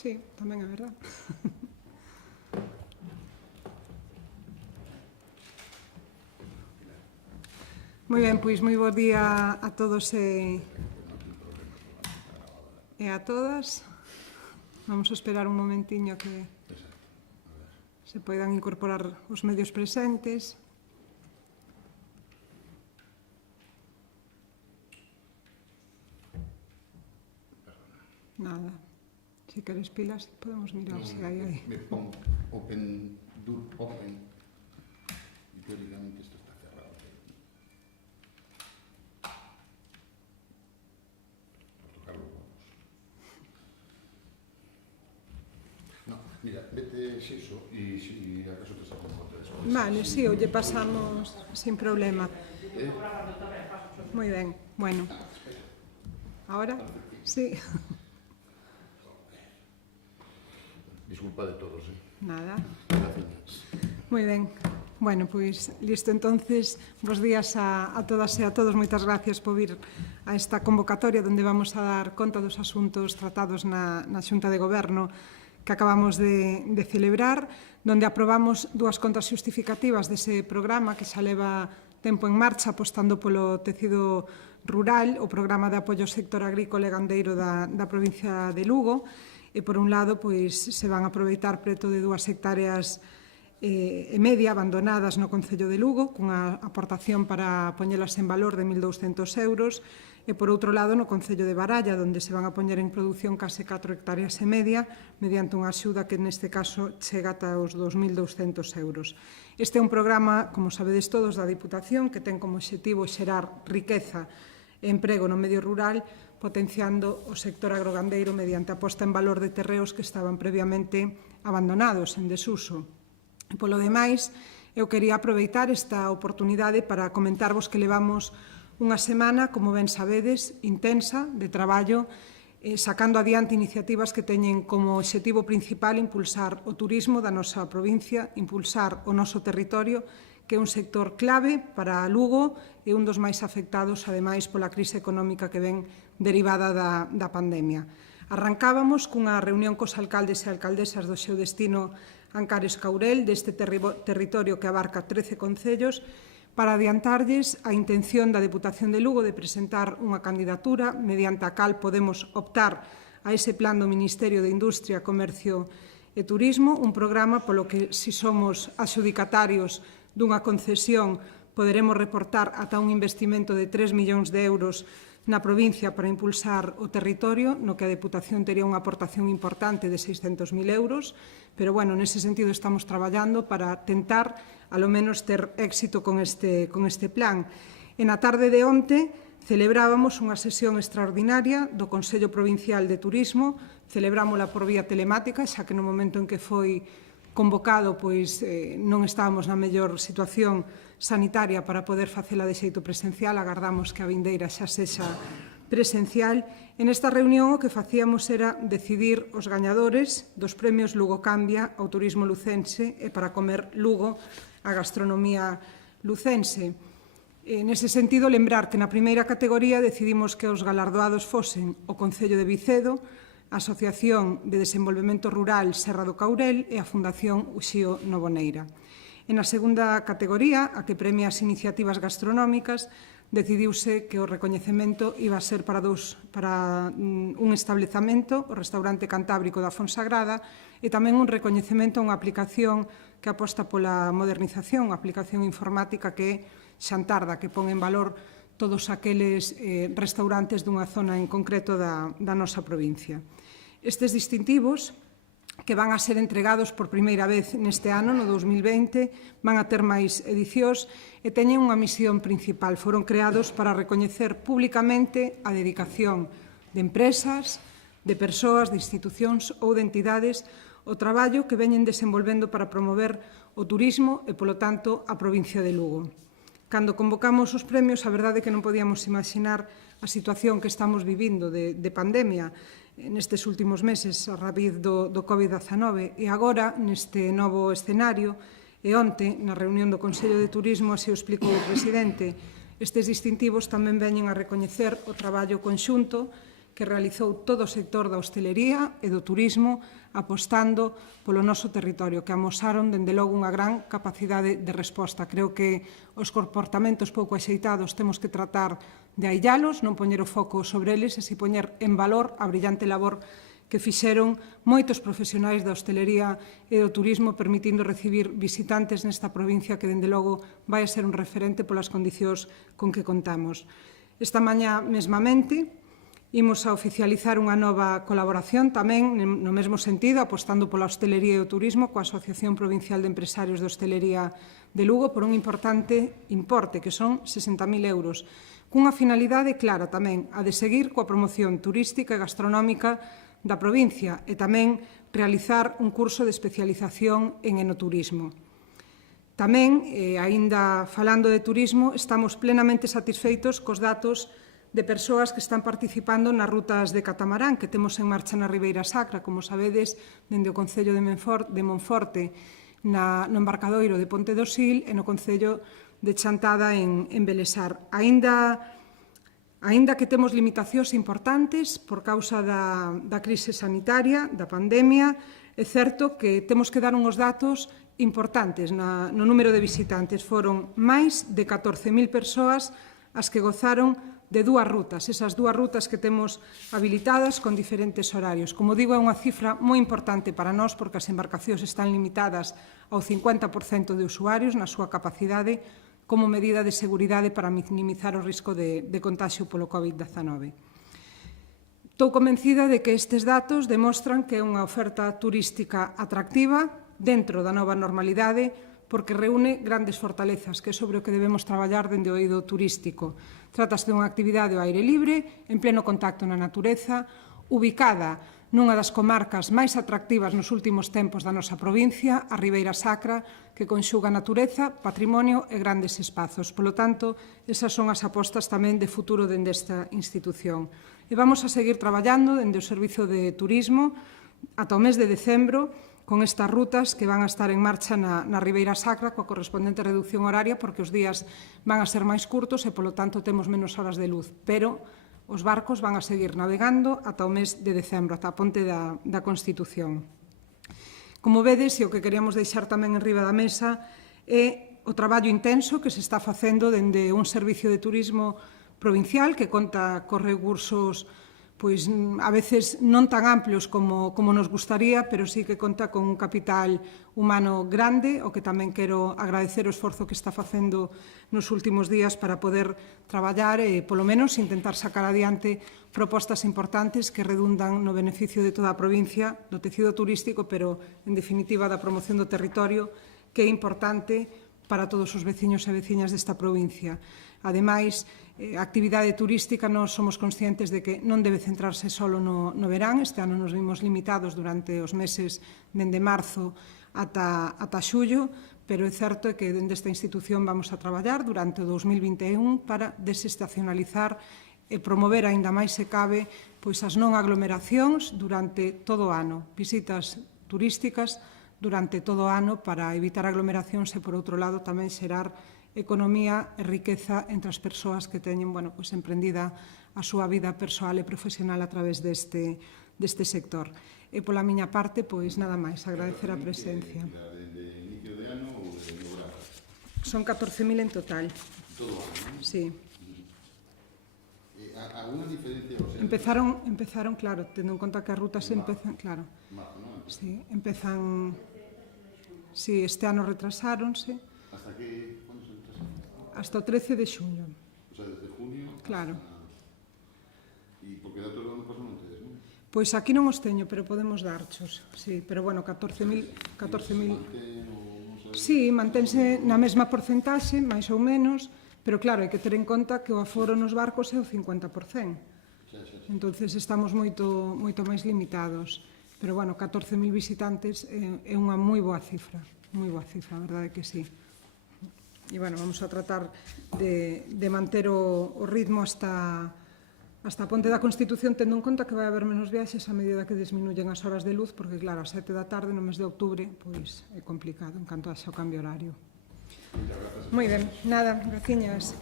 Sí, tamén é verdad. Moi ben, pois moi bo día a todos e a todas. Vamos a esperar un momentiño que se poidan incorporar os medios presentes. Nada. Si queres pilas, podemos mirar se hai aí. Me pongo open, do open, y teóricamente esto está cerrado. Por tocarlo vamos. No, mira, vete eso y si acaso te saco un bote después. Vale, sí, o lle pasamos sin problema. Moi ben, bueno. Ahora? Sí. Disculpa de todos, Nada. Gracias. Moi ben. Bueno, pois, listo, entonces, bos días a todas e a todos. Moitas gracias por vir a esta convocatoria onde vamos a dar conta dos asuntos tratados na Xunta de Goberno que acabamos de celebrar, onde aprobamos dúas contas xustificativas dese programa que xa leva tempo en marcha apostando polo tecido rural, o programa de apoio ao sector agrícola e gandeiro da provincia de Lugo. E, por un lado, pois, se van a aproveitar preto de 2 hectáreas e media abandonadas no Concello de Lugo, cunha aportación para poñelas en valor de 1.200 euros, e, por outro lado, no Concello de Baralla, onde se van a poñer en produción case 4 hectáreas e media, mediante unha axuda que, neste caso, chega ata os 2.200 euros. Este é un programa, como sabedes todos, da Diputación, que ten como obxectivo xerar riqueza e emprego no medio rural, potenciando o sector agrogandeiro mediante a posta en valor de terreos que estaban previamente abandonados, en desuso. E, polo demais, eu quería aproveitar esta oportunidade para comentarvos que levamos unha semana, como ben sabedes, intensa de traballo, sacando adiante iniciativas que teñen como obxectivo principal impulsar o turismo da nosa provincia, impulsar o noso territorio, que é un sector clave para Lugo e un dos máis afectados, ademais, pola crise económica que ven derivada da pandemia. Arrancábamos cunha reunión cos alcaldes e alcaldesas do seu destino Ancares Caurel, deste territorio que abarca 13 concellos, para adiantarlles a intención da Deputación de Lugo de presentar unha candidatura mediante a cal podemos optar a ese plan do Ministerio de Industria, Comercio e Turismo, un programa polo que, se somos adxudicatarios dunha concesión, poderemos reportar ata un investimento de 3 millóns de euros na provincia para impulsar o territorio, no que a Deputación tería unha aportación importante de 600.000 euros, pero, bueno, nese sentido estamos traballando para tentar, alo menos, ter éxito con este plan. E na tarde de onte celebrábamos unha sesión extraordinaria do Consello Provincial de Turismo, celebrámola por vía telemática, xa que no momento en que foi convocado, pois non estábamos na mellor situación sanitaria para poder facela de xeito presencial, agardamos que a vindeira xa sexa presencial. En esta reunión o que facíamos era decidir os gañadores dos premios Lugo Cambia ao turismo lucense e para comer Lugo a gastronomía lucense. Nese sentido, lembrar que na primeira categoría decidimos que os galardoados fosen o Concello de Vicedo, a Asociación de Desenvolvemento Rural Serra do Caurel e a Fundación Uxío Novoneira. E na segunda categoría, a que premia as iniciativas gastronómicas, decidiuse que o recoñecemento iba a ser para un establecamento, o Restaurante Cantábrico da Fonsagrada, e tamén un recoñecemento a unha aplicación que aposta pola modernización, unha aplicación informática que é Xantarda, que pon en valor todos aqueles restaurantes dunha zona en concreto da nosa provincia. Estes distintivos, que van a ser entregados por primeira vez neste ano, no 2020, van a ter máis edicións e teñen unha misión principal. Foron creados para recoñecer públicamente a dedicación de empresas, de persoas, de institucións ou de entidades o traballo que veñen desenvolvendo para promover o turismo e, polo tanto, a provincia de Lugo. Cando convocamos os premios, a verdade é que non podíamos imaginar a situación que estamos vivindo de pandemia nestes últimos meses a raíz do COVID-19 e agora, neste novo escenario, e onte, na reunión do Consello de Turismo, así o explicou o presidente, estes distintivos tamén veñen a recoñecer o traballo conxunto que realizou todo o sector da hostelería e do turismo apostando polo noso territorio, que amosaron, dende logo, unha gran capacidade de resposta. Creo que os comportamentos pouco axeitados temos que tratar de aillalos, non poñer o foco sobre eles, e si poñer en valor a brillante labor que fixeron moitos profesionais da hostelería e do turismo, permitindo recibir visitantes nesta provincia que, dende logo, vai a ser un referente polas condicións con que contamos. Esta mañá mesmamente imos a oficializar unha nova colaboración tamén no mesmo sentido, apostando pola hostelería e o turismo coa Asociación Provincial de Empresarios de Hostelería de Lugo por un importante importe, que son 60.000 euros, cunha finalidade clara tamén, a de seguir coa promoción turística e gastronómica da provincia e tamén realizar un curso de especialización en enoturismo. Tamén, aínda falando de turismo, estamos plenamente satisfeitos cos datos de persoas que están participando nas rutas de catamarán que temos en marcha na Ribeira Sacra, como sabedes, dende o Concello de Monforte, no embarcadoiro de Ponte do Sil e no Concello de Chantada en Belesar. Aínda que temos limitacións importantes por causa da crise sanitaria, da pandemia, é certo que temos que dar uns datos importantes no número de visitantes. Foron máis de 14.000 persoas as que gozaron de dúas rutas, esas dúas rutas que temos habilitadas con diferentes horarios. Como digo, é unha cifra moi importante para nós porque as embarcacións están limitadas ao 50% de usuarios na súa capacidade como medida de seguridade para minimizar o risco de contagio polo COVID-19. Estou convencida de que estes datos demostran que é unha oferta turística atractiva dentro da nova normalidade porque reúne grandes fortalezas, que é sobre o que debemos traballar dende o eido turístico. Trátase dunha actividade ao aire libre, en pleno contacto na natureza, ubicada nunha das comarcas máis atractivas nos últimos tempos da nosa provincia, a Ribeira Sacra, que conxuga natureza, patrimonio e grandes espazos. Polo tanto, esas son as apostas tamén de futuro dende esta institución. E vamos a seguir traballando dende o Servizo de Turismo ata o mes de decembro con estas rutas que van a estar en marcha na Ribeira Sacra coa correspondente reducción horaria porque os días van a ser máis curtos e, polo tanto, temos menos horas de luz. Pero os barcos van a seguir navegando ata o mes de decembro, ata a ponte da Constitución. Como vedes, e o que queríamos deixar tamén en riba da mesa é o traballo intenso que se está facendo dende un servicio de turismo provincial que conta cos recursos pois a veces non tan amplios como nos gustaría, pero sí que conta con un capital humano grande, o que tamén quero agradecer o esforzo que está facendo nos últimos días para poder traballar e, polo menos, intentar sacar adiante propostas importantes que redundan no beneficio de toda a provincia, do tecido turístico, pero, en definitiva, da promoción do territorio, que é importante para todos os veciños e veciñas desta provincia. Ademais, a actividade turística nós somos conscientes de que non debe centrarse só no verán. Este ano nos vimos limitados durante os meses dende marzo ata xullo, pero é certo que dende esta institución vamos a traballar durante o 2021 para desestacionalizar e promover aínda máis se cabe pois as non aglomeracións durante todo o ano, visitas turísticas durante todo o ano para evitar aglomeracións e, por outro lado, tamén xerar economía e riqueza entre as persoas que teñen emprendida a súa vida persoal e profesional a través deste sector. E pola miña parte, pois nada máis, agradecer a presencia. ¿De inicio de ano ou de lograr? Son 14.000 en total. Todo ano, ¿no? Sí. ¿Alguna diferencia? Empezaron, claro, tendo en conta que as rutas empezan, claro. Marzo, ¿no? Sí, empezan... Sí, este ano retrasáronse. ¿Hasta qué? ¿Cuándo se retrasa? Hasta o 13 de xuño. O sea, desde junio. Claro. E porque datos do ano pasado non tedes, non? Pois aquí non os teño, pero podemos darchos. Sí, pero bueno, 14.000... Sí, mantense na mesma porcentaxe, máis ou menos, pero claro, hai que ter en conta que o aforo nos barcos é o 50%. Entonces estamos moito máis limitados. Pero bueno, 14.000 visitantes é unha moi boa cifra, a verdade que sí. E, bueno, vamos a tratar de manter o ritmo hasta a ponte da Constitución, tendo en conta que vai haber menos viaxes a medida que disminuyen as horas de luz, porque, claro, a 7 da tarde no mes de outubro, pois é complicado en canto a o cambio horario. Moi ben, nada, graciñas.